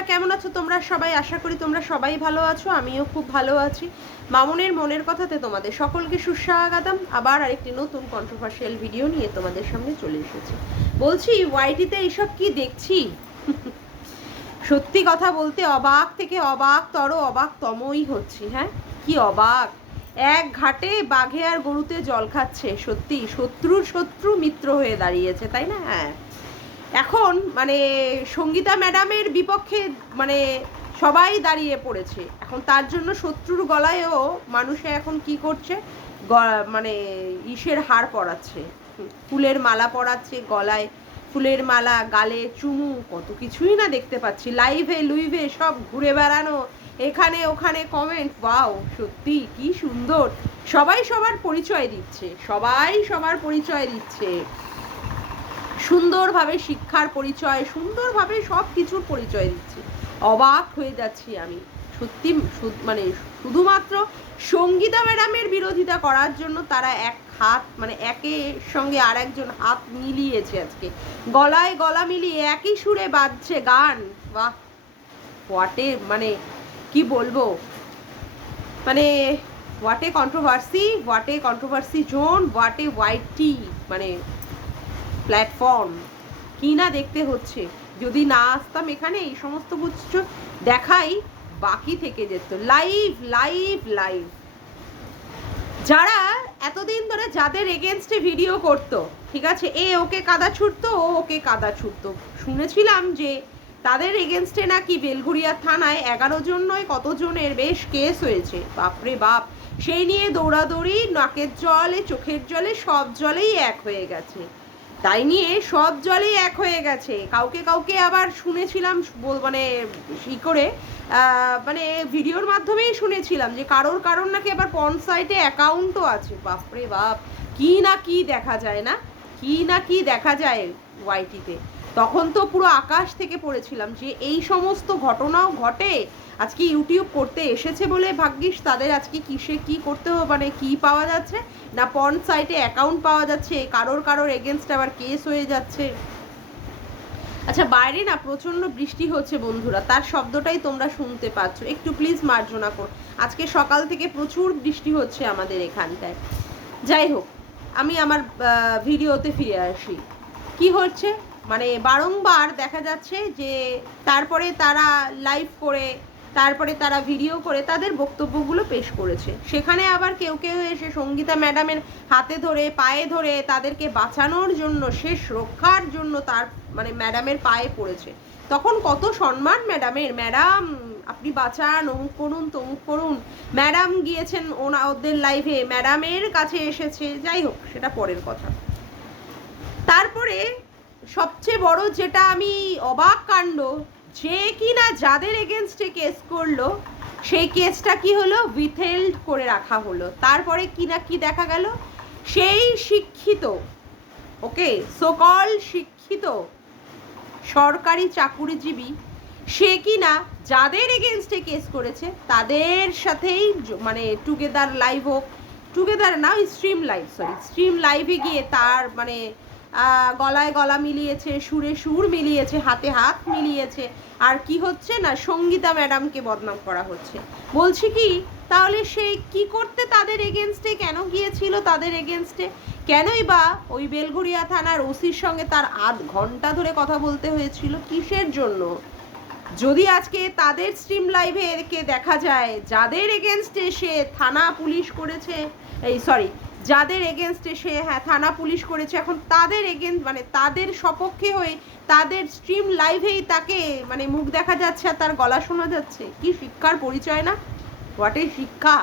বন্ধুরা কেমন আছো তোমরা সবাই? আশা করি তোমরা সবাই ভালো আছো, আমিও খুব ভালো আছি। মামুনের মনের কথাতে তোমাদের সকলকে সুস্বাগতম। আবার আরেকটি নতুন কন্ট্রোভার্সিয়াল ভিডিও নিয়ে তোমাদের সামনে চলে এসেছি। বলছি ওয়াইটিতে এইসব কি দেখছি, সত্যি কথা বলতে অবাক থেকে অবাকতর অবাকতমই হচ্ছি। হ্যাঁ, কি অবাক! এক ঘাটে বাঘে আর গরুতে জল খাচ্ছে। সত্যি শত্রুর শত্রু মিত্র হয়ে দাঁড়িয়েছে, তাই না? হ্যাঁ, এখন মানে সঙ্গীতা ম্যাডামের বিপক্ষে মানে সবাই দাঁড়িয়ে পড়েছে। এখন তার জন্য শত্রুর গলায়ও মানুষে এখন কি করছে, মানে ইসের হার পরাচ্ছে, ফুলের মালা পরাচ্ছে গলায়, ফুলের মালা, গালে চুমু, কত কিছুই না দেখতে পাচ্ছি। লাইভে লুইভে সব ঘুরে বেড়ানো, এখানে ওখানে কমেন্ট। ওয়াও, সত্যি কি সুন্দর! সবাই সবার পরিচয় দিচ্ছে, সবাই সবার পরিচয় দিচ্ছে, সুন্দরভাবে শিক্ষার পরিচয়, সুন্দরভাবে সব কিছুর পরিচয় দিচ্ছে। অবাক হয়ে যাচ্ছি আমি সত্যি। মানে শুধুমাত্র সঙ্গীতা ম্যাডামের বিরোধিতা করার জন্য তারা এক হাত মানে একের সঙ্গে আর একজন হাত মিলিয়েছে, আজকে গলায় গলা মিলিয়ে একই সুরে বাজছে গান। বাহ, হোয়াটে মানে কি বলবো, মানে হোয়াটে কন্ট্রোভার্সি জোন, হোয়াটে ওয়াইটি মানে প্ল্যাটফর্ম। কি না দেখতে হচ্ছে! যদি না আসতাম এখানে এই সমস্ত কিছু দেখাই বাকি থেকে যেত। লাইভ লাইভ লাইভ যারা এতদিন ধরে যাদের এগেনস্টে ভিডিও করতো, ঠিক আছে, ওকে কাদা ছুটতো, ও ওকে কাদা ছুটতো, শুনেছিলাম যে তাদের এগেনস্টে নাকি বেলঘড়িয়া থানায় 11 জন নয় কতজনের বেশ কেস হয়েছে। বাপরে বাপ, সেই নিয়ে দৌড়াদৌড়ি, নাকের জলে চোখের জলে সব জলেই এক হয়ে গেছে। তাই নিয়ে সব জলেই এক হয়ে গেছে। কাউকে কাউকে আবার শুনেছিলাম মানে ই করে মানে ভিডিওর মাধ্যমেই শুনেছিলাম যে কারোর নাকি আবার পর্ন সাইটে অ্যাকাউন্টও আছে। বাপরে বাপ, কি না কি দেখা যায়, না কি না কি দেখা যায় ওয়াইটিতে। তখন তো পুরো আকাশ থেকে পড়েছিলাম যে এই সমস্ত ঘটনাও ঘটে। আজকে ইউটিউব করতে এসেছে বলে ভাগ্যিস তাদের আজকে কিসে কি করতে হবে, মানে কি পাওয়া যাচ্ছে না, পর্ন সাইটে অ্যাকাউন্ট পাওয়া যাচ্ছে, কারোর এগেনস্ট আবার কেস হয়ে যাচ্ছে। আচ্ছা, বাইরে না প্রচণ্ড বৃষ্টি হচ্ছে বন্ধুরা, তার শব্দটাই তোমরা শুনতে পাচ্ছ, একটু প্লিজ মার্জনা করো। আজকে সকাল থেকে প্রচুর বৃষ্টি হচ্ছে আমাদের এখানটায়। যাই হোক, আমি আমার ভিডিওতে ফিরে আসি। কি হচ্ছে, মানে বারংবার দেখা যাচ্ছে যে তারপরে তারা লাইভ করে, তারপরে তারা ভিডিও করে তাদের বক্তব্যগুলো পেশ করেছে। সেখানে আবার কেউ কেউ এসে সঙ্গীতা ম্যাডামের হাতে ধরে পায়ে ধরে তাদেরকে বাঁচানোর জন্য, শেষ রক্ষার জন্য তার মানে ম্যাডামের পায়ে পড়েছে। তখন কত সম্মান ম্যাডামের, ম্যাডাম আপনি বাঁচান, অমুক করুন তমুক করুন। ম্যাডাম গিয়েছেন ওদের লাইভে, ম্যাডামের কাছে এসেছে। যাই হোক, সেটা পরের কথা। তারপরে সবচেয়ে বড় যেটা আমি অবাক কাণ্ড, যে কিনা যাদের এগেনস্টে কেস করলো সেই কেসটা কি হলো, উইথহেল্ড করে রাখা হলো। তারপরে কি না কি দেখা গেল, সেই শিক্ষিত, ওকে সোকল শিক্ষিত সরকারি চাকুরিজীবী, সে কিনা যাদের এগেনস্টে কেস করেছে তাদের সাথেই মানে টুগেদার লাইভ হোক, টুগেদার না স্ট্রিম লাইভে গিয়ে তার মানে গলায় গলা মিলিয়েছে, সুরে সুর মিলিয়েছে, হাতে হাত মিলিয়েছে। আর কি হচ্ছে না, সঙ্গীতা ম্যাডামকে বদনাম করা হচ্ছে। বলছি কি, তাহলে সে কি করতে তাদের এগেনস্টে কেন গিয়েছিল, তাদের এগেনস্টে কেনই বা ওই বেলঘড়িয়া থানার ওসির সঙ্গে তার আধ ঘন্টা ধরে কথা বলতে হয়েছিল, কিসের জন্য? যদি আজকে তাদের স্ট্রিম লাইভে একে দেখা যায় যাদের এগেনস্টে সে থানা পুলিশ করেছে, যাদের এগেনস্টে সে থানা পুলিশ করেছে, এখন তাদের এগেনস্ট মানে তাদের সপক্ষে হয়ে তাদের স্ট্রিম লাইভেই তাকে মানে মুখ দেখা যাচ্ছে আর তার গলা শোনা যাচ্ছে। কি শিক্ষার পরিচয় না, হোয়াট শিক্ষা!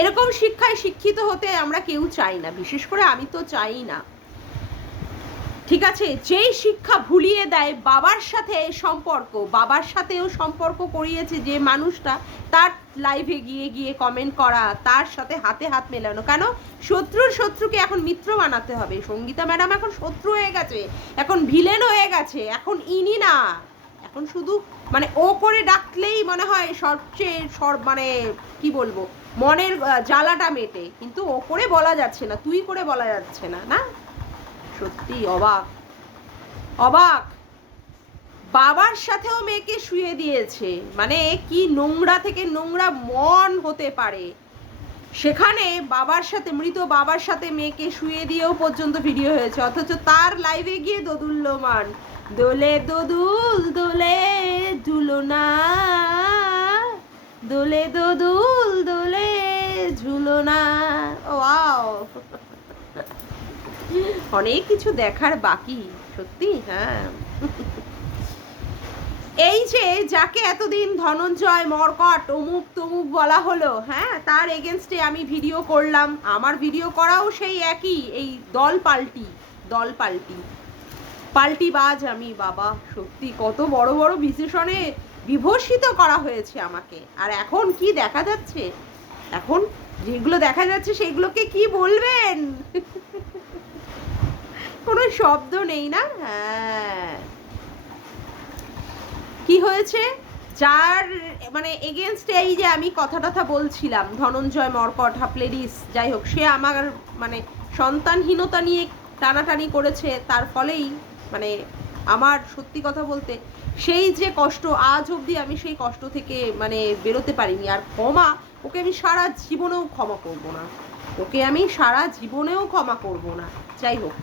এরকম শিক্ষায় শিক্ষিত হতে আমরা কেউ চাই না, বিশেষ করে আমি তো চাই না। ঠিক আছে, যেই শিক্ষা ভুলিয়ে দেয় বাবার সাথে সম্পর্ক, বাবার সাথেও সম্পর্ক করিয়েছে যে মানুষটা, তার লাইভে গিয়ে গিয়ে কমেন্ট করা, তার সাথে হাতে হাত মেলানো। কেন? শত্রুকে এখন মিত্র বানাতে হবে। সঙ্গীতা ম্যাডাম এখন শত্রু হয়ে গেছে, এখন ভিলেন হয়ে গেছে, এখন ইনি না, এখন শুধু মানে ও করে ডাকলেই মনে হয় সবচেয়ে মানে কি বলবো, মনের জ্বালাটা মেটে, কিন্তু ও করে বলা যাচ্ছে না, তুই করে বলা যাচ্ছে না। না, সত্যি অবাক অবাক। বাবার সাথেও মেয়েকে শুয়ে দিয়েছে, মানে কি নোংরা থেকে নোংরা মন হতে পারে। সেখানে বাবার সাথে, মৃত বাবার সাথে মেয়েকে শুয়ে দিয়েও পর্যন্ত ভিডিও হয়েছে, অথচ তার লাইভে গিয়ে দোদুল্যমান, দোলে দোদুল দোলে ঝুলনা, দোলে দোদুল দোলে ঝুলনা। ওয়াও, অনেক কিছু দেখার বাকি সত্যি। হ্যাঁ, এই যে যাকে এতদিন ধনঞ্জয় মর্কট অমুক তমুক বলা হলো, হ্যাঁ, তার এগেনস্টে আমি ভিডিও করলাম। আমার ভিডিও করাও সেই একই, এই দল পাল্টিবাজ আমি। বাবা সত্যি কত বড় বড় বিশেষণে বিভূষিত করা হয়েছে আমাকে। আর এখন কি দেখা যাচ্ছে, এখন যেগুলো দেখা যাচ্ছে সেগুলোকে কি বলবেন? কোনো শব্দ নেই না। হ্যাঁ, কি হয়েছে, যার মানে এগেনস্টে এই যে আমি কথা বলছিলাম, ধনঞ্জয় মর্কট হাফলেডিস যাই হোক, সে আমার মানে সন্তানহীনতা নিয়ে টানাটানি করেছে, তার ফলেই মানে আমার সত্যি কথা বলতে সেই যে কষ্ট, আজ অবধি আমি সেই কষ্ট থেকে মানে বেরোতে পারিনি। আর ক্ষমা, ওকে আমি সারা জীবনেও ক্ষমা করব না, ওকে আমি সারা জীবনেও ক্ষমা করব না। যাই হোক,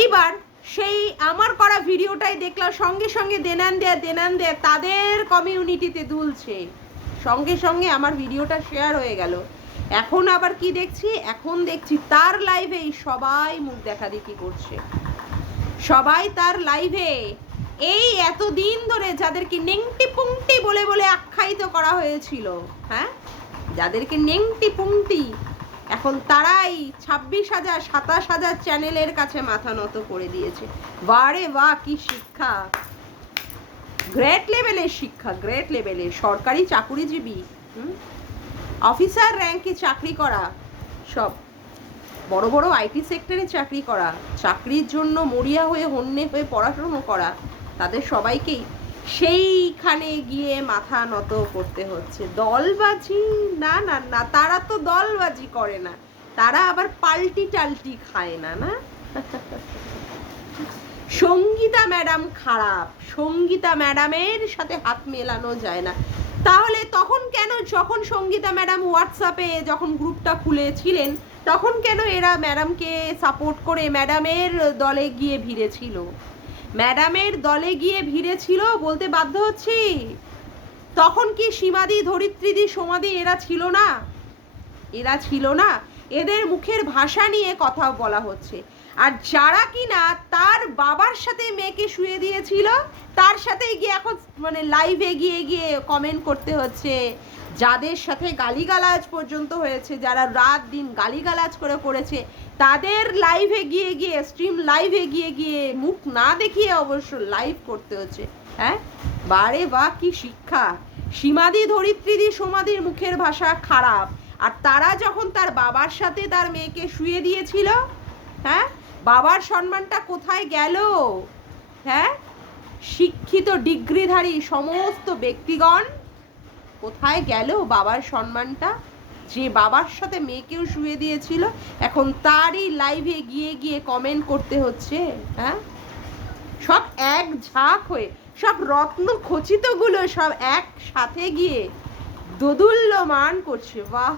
এইবার সেই আমার করা ভিডিওটাই দেখলাম, সঙ্গে সঙ্গে দেনান দেয়া তাদের কমিউনিটিতে দুলছে, সঙ্গে সঙ্গে আমার ভিডিওটা শেয়ার হয়ে গেল। এখন আবার কি দেখছি, এখন দেখছি তার লাইভেই সবাই মুখ দেখাদেখি করছে, সবাই তার লাইভে এই এতদিন ধরে যাদেরকে নেংটি পুংটি বলে বলে আখ্যায়িত করা হয়েছিল, হ্যাঁ, যাদেরকে নেংটি পুংটি, এখন তারাই 26,000 27,000 চ্যানেলের কাছে মাথা নত করে দিয়েছে। বারে বাহ, কি শিক্ষা, গ্রেট লেভেলের শিক্ষা, গ্রেট লেভেলের। সরকারি চাকুরিজীবী, অফিসার র্যাঙ্কে চাকরি করা, সব বড় বড় আইটি সেক্টরে চাকরি করা, চাকরির জন্য মরিয়া হয়ে হন্যে হয়ে পড়াশুনো করা, তাদের সবাইকেই সেইখানে গিয়ে মাথা নত করতে হচ্ছে। দলবাজি না না না, তারা তো দলবাজি করে না, তারা আবার পাল্টি টাল্টি খায় না, না। সঙ্গীতা ম্যাডাম খারাপ, সঙ্গীতা ম্যাডামের সাথে হাত মেলানো যায় না। তাহলে তখন কেন, যখন সঙ্গীতা ম্যাডাম হোয়াটসঅ্যাপে যখন গ্রুপটা খুলেছিলেন, তখন কেন এরা ম্যাডামকে সাপোর্ট করে ম্যাডামের দলে গিয়ে ভিড়েছিল? ম্যাডামের দলে গিয়ে ভিড়েছিল বলতে বাধ্য হচ্ছি। তখন কি সীমাদি, ধরিত্রীদি, সোমাদি এরা ছিল না? এরা ছিল না? এদের মুখের ভাষা নিয়ে কথা বলা হচ্ছে। আর যারা কিনা তার বাবার সাথে মেয়েকে শুয়ে দিয়েছিল, তার সাথেই গিয়ে এখন মানে লাইভে গিয়ে গিয়ে কমেন্ট করতে হচ্ছে, যাদের সাথে গালিগালাজ পর্যন্ত হয়েছে, যারা রাত দিন গালিগালাজ করে পড়েছে, তাদের লাইভে গিয়ে গিয়ে, স্ট্রিম লাইভে গিয়ে গিয়ে মুখ না দেখিয়ে অবশ্য লাইভ করতে হচ্ছে। হ্যাঁ, বারে বা কি শিক্ষা। সীমাদি, ধরিত্রীদি, সোমাদির মুখের ভাষা খারাপ, আর তারা যখন তার বাবার সাথে তার মেয়েকে শুয়ে দিয়েছিল, হ্যাঁ, বাবার সম্মানটা কোথায় গেল? হ্যাঁ, শিক্ষিত ডিগ্রিধারী সমস্ত ব্যক্তিগণ, কোথায় গেল বাবার সম্মানটা? যে বাবার সাথে মেয়েকেও শুয়ে দিয়েছিল, এখন তারই লাইভে গিয়ে গিয়ে কমেন্ট করতে হচ্ছে। হ্যাঁ, সব এক ঝাঁক হয়ে, সব রত্ন খচিতগুলো সব একসাথে গিয়ে দোদুল্যমান করছে। বাহ,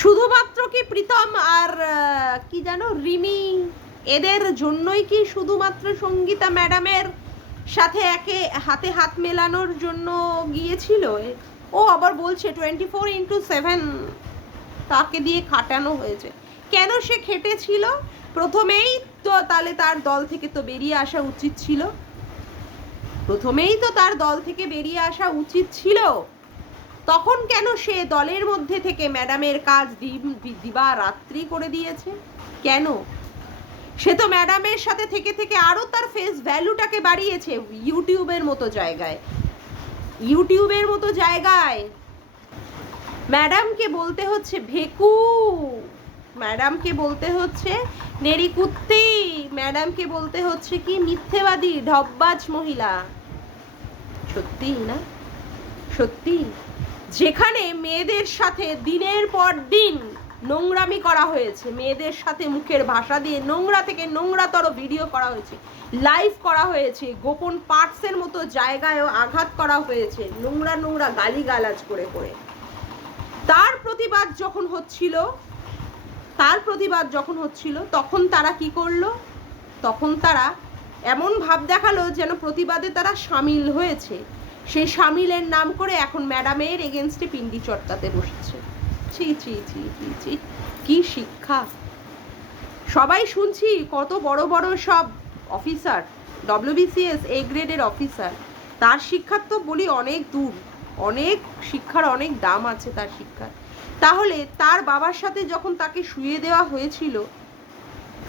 শুধুমাত্র কি প্রীতম আর কি জানো রিমি, এদের জন্যই কি শুধুমাত্র সঙ্গীতা ম্যাডামের সাথে একে হাতে হাত মেলানোর জন্য গিয়েছিল? ও আবার বলছে 24/7 তাকে দিয়ে খাটানো হয়েছে। কেন সে খেটেছিল? প্রথমেই তো তাহলে তার দল থেকে তো বেরিয়ে আসা উচিত ছিল, প্রথমেই তো তার দল থেকে বেরিয়ে আসা উচিত ছিল। তখন কেন সে দলের মধ্যে থেকে ম্যাডামের কাজ দিবা রাত্রি করে দিয়েছে? কেন? সে তো ম্যাডামের সাথে থেকে থেকে আরো তার ফেস ভ্যালুটাকে বাড়িয়েছে। ইউটিউবের মতো জায়গায়, ইউটিউবের মতো জায়গায় ম্যাডামকে বলতে হচ্ছে ভেকু, ম্যাডামকে বলতে হচ্ছে নেড়িকুত্তি, ম্যাডামকে বলতে হচ্ছে কি মিথ্যেবাদী, ঢপবাজ মহিলা। সত্যি না? সত্যি, যেখানে মেয়েদের সাথে দিনের পর দিন নোংরামি করা হয়েছে, মেয়েদের সাথে মুখের ভাষা দিয়ে নোংরা থেকে নোংরাতর ভিডিও করা হয়েছে, লাইভ করা হয়েছে, গোপন পার্টসের মতো জায়গায়ও আঘাত করা হয়েছে, নোংরা নোংরা গালিগালাজ করে করে। তার প্রতিবাদ যখন হচ্ছিল তখন তারা কি করলো? তখন তারা এমন ভাব দেখালো যেন প্রতিবাদে তারা সামিল হয়েছে। সেই সামিলের নাম করে এখন ম্যাডামের এগেনস্টে পিন্ডি চটকাতে বসেছে। ছি ছি ছি ছি ছি, কি শিক্ষা! সবাই শুনছি কত বড় বড় সব অফিসার, WBCS A গ্রেডের অফিসার, তার শিক্ষার তো বলি অনেক দূর, অনেক শিক্ষার অনেক দাম আছে তার শিক্ষার। তাহলে তার বাবার সাথে যখন তাকে শুইয়ে দেওয়া হয়েছিল,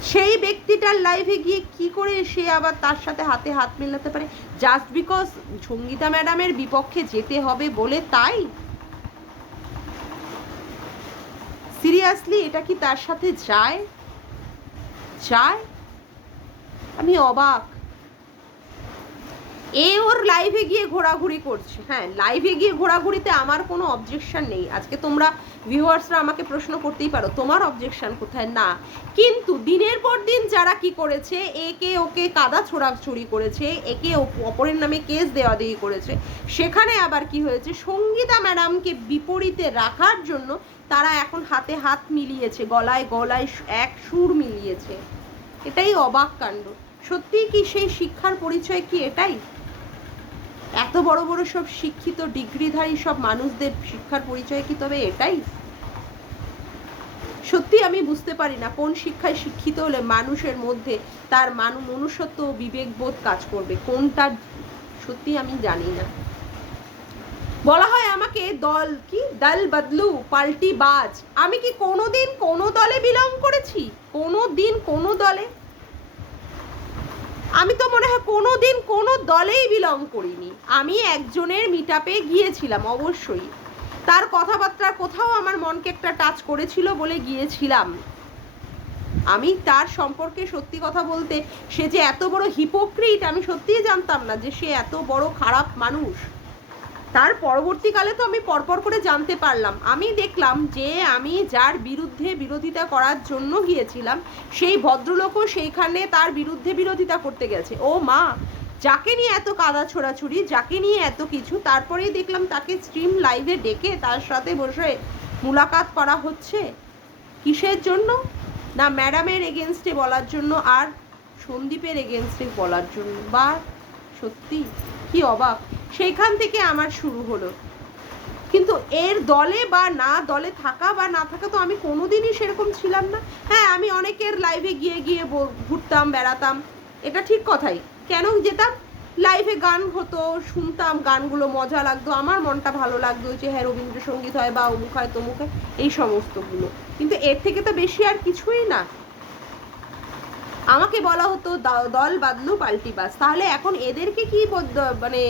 সেই ব্যক্তিটার লাইভে গিয়ে কি করে সে আবার তার সাথে হাতে হাত মেলাতে পারে? জাস্ট বিকজ সঙ্গীতা ম্যাডামের বিপক্ষে যেতে হবে বলে তাই? সিরিয়াসলি এটা কি তার সাথে যায়? আমি অবাক। ওর লাইভে গিয়ে ঘোরাঘুরি করছে। হ্যাঁ, লাইভে গিয়ে ঘোরাঘুরিতে আমার কোনো অবজেকশন নেই। আজকে তোমরা ভিউয়ার্সরা আমাকে প্রশ্ন করতেই পারো তোমার অবজেকশন কোথায়। না, কিন্তু দিনের পর দিন যারা কি করেছে, একে ওকে কাদা ছোড়াছুড়ি করেছে, একে অপরের নামে কেস দেওয়া দিয়ে করেছে, সেখানে আবার কি হয়েছে, সঙ্গীতা ম্যাডামকে বিপরীতে রাখার জন্য তারা এখন হাতে হাত মিলিয়েছে, গলায় গলায় এক সুর মিলিয়েছে। এটাই অবাক কাণ্ড। সত্যিই কি সেই শিক্ষার পরিচয় কি এটাই? এত বড় বড় সব শিক্ষিত ডিগ্রিধারী সব মানুষদের শিক্ষার পরিচয় কি তবে এটাই? সত্যি আমি বুঝতে পারি না কোন শিক্ষায় শিক্ষিত হলে মানুষের মধ্যে তার মনুষ্যত্ব বিবেকবোধ কাজ করবে, কোনটা সত্যি আমি জানি না। বলা হয় আমাকে দল বদলু পাল্টি বাজ। আমি কি কোনোদিন কোনো দলে বিলং করেছি? কোনোদিন কোনো দলে? আমি তো মনে হয় কোনোদিন কোনো দলেই বিলং করিনি। আমি একজনের মিটআপে গিয়েছিলাম, অবশ্যই তার কথাবার্তা কোথাও আমার মনকে একটা টাচ করেছিল বলে গিয়েছিলাম। আমি তার সম্পর্কে সত্যি কথা বলতে, সে যে এত বড় হিপোক্রিট আমি সত্যিই জানতাম না, যে সে এত বড় খারাপ মানুষ। তার পরবর্তীকালে তো আমি পরপর করে জানতে পারলাম। আমি দেখলাম যে আমি যার বিরুদ্ধে বিরোধিতা করার জন্য গিয়েছিলাম, সেই ভদ্রলোকও সেইখানে তার বিরুদ্ধে বিরোধিতা করতে গেছে। ও মা, যাকে নিয়ে এত কাদা ছোড়াছুড়ি, যাকে নিয়ে এত কিছু, তারপরেই দেখলাম তাকে স্ট্রিম লাইভে ডেকে তার সাথে বসে মুলাকাত করা হচ্ছে। কিসের জন্য? না ম্যাডামের এগেনস্টে বলার জন্য আর সন্দীপের এগেনস্টে বলার জন্য। বা সত্যি কি অবাক। সেইখান থেকে আমার শুরু হলো। কিন্তু এর দলে বা না দলে থাকা বা না থাকা তো আমি কোনোদিনই সেরকম ছিলাম না। হ্যাঁ, আমি অনেকের লাইভে গিয়ে গিয়ে ঘুরতাম, বেড়াতাম, এটা ঠিক কথাই। কেন যেতাম? লাইভে গান হতো, শুনতাম, গানগুলো মজা লাগতো, আমার মনটা ভালো লাগতো, যে হ্যাঁ রবীন্দ্রসঙ্গীত হয় বা অমুক হয় তমুক হয়, এই সমস্তগুলো। কিন্তু এর থেকে তো বেশি আর কিছুই না। আমাকে বলা হতো দল বাদলু পাল্টি বাস। তাহলে এখন এদেরকে কি মানে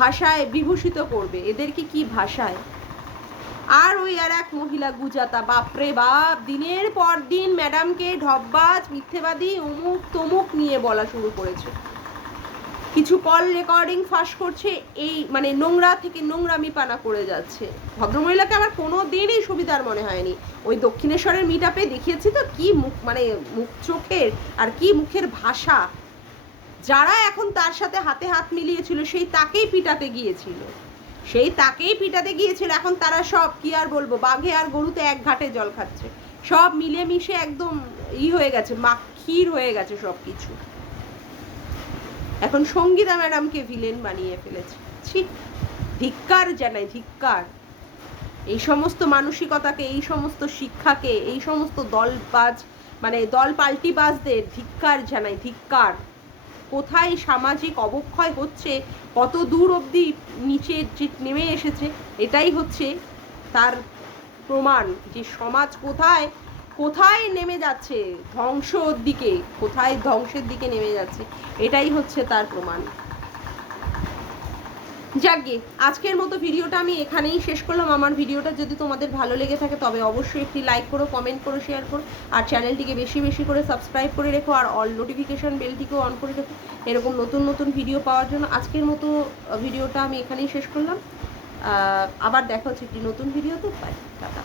ভাষায় বিভূষিত করবে? এদেরকে কি ভাষায়? আর ওই আর এক মহিলা গুজাতা, বাপরে বাপ, দিনের পর দিন ম্যাডামকে ঢপবাজ, মিথ্যেবাদী, অমুক তমুক নিয়ে বলা শুরু করেছে। কিছু কল রেকর্ডিং ফাঁস করছে, এই মানে নোংরা থেকে নোংরামি পানা করে যাচ্ছে। ভদ্রমহিলাকে আমার কোনো দিনই সুবিধার মনে হয়নি। ওই দক্ষিণেশ্বরের মিটআপে দেখিয়েছি তো কি মুখ, মানে মুখ চোখের আর কি মুখের ভাষা। যারা এখন তার সাথে হাতে হাত মিলিয়েছিল সেই তাকেই পিটাতে গিয়েছিল, এখন তারা সব কি আর বলবো, বাঘে আর গরুতে এক ঘাটে জল খাচ্ছে। সব মিলেমিশে একদম হয়ে গেছে, মাখির হয়ে গেছে সব কিছু। এখন সঙ্গীতা ম্যাডামকে ভিলেন বানিয়ে ফেলেছে। ছি, ধিক্কার জানাই, ধিক্কার। এই সমস্ত মানসিকতাকে, এই সমস্ত শিক্ষাকে, এই সমস্ত দলবাজ মানে দল পাল্টিবাজদের ধিক্কার জানাই, ধিক্কার। কোথায় সামাজিক অবক্ষয় হচ্ছে, কত দূর অবধি নিচে নেমে এসেছে, এটাই হচ্ছে তার প্রমাণ। যে সমাজ কোথায় কোথায় নেমে যাচ্ছে, ধ্বংসের দিকে নেমে যাচ্ছে, এটাই হচ্ছে তার প্রমাণ। যাকগে, আজকের মতো ভিডিওটা আমি এখানেই শেষ করলাম। আমার ভিডিওটা যদি তোমাদের ভালো লেগে থাকে তবে অবশ্যই একটি লাইক করো, কমেন্ট করো, শেয়ার করো, আর চ্যানেলটিকে বেশি বেশি করে সাবস্ক্রাইব করে রেখো, আর অল নোটিফিকেশান বেলটিকেও অন করে রেখো এরকম নতুন নতুন ভিডিও পাওয়ার জন্য। আজকের মতো ভিডিওটা আমি এখানেই শেষ করলাম। আবার দেখা হচ্ছে একটি নতুন ভিডিওতে। Bye, tata.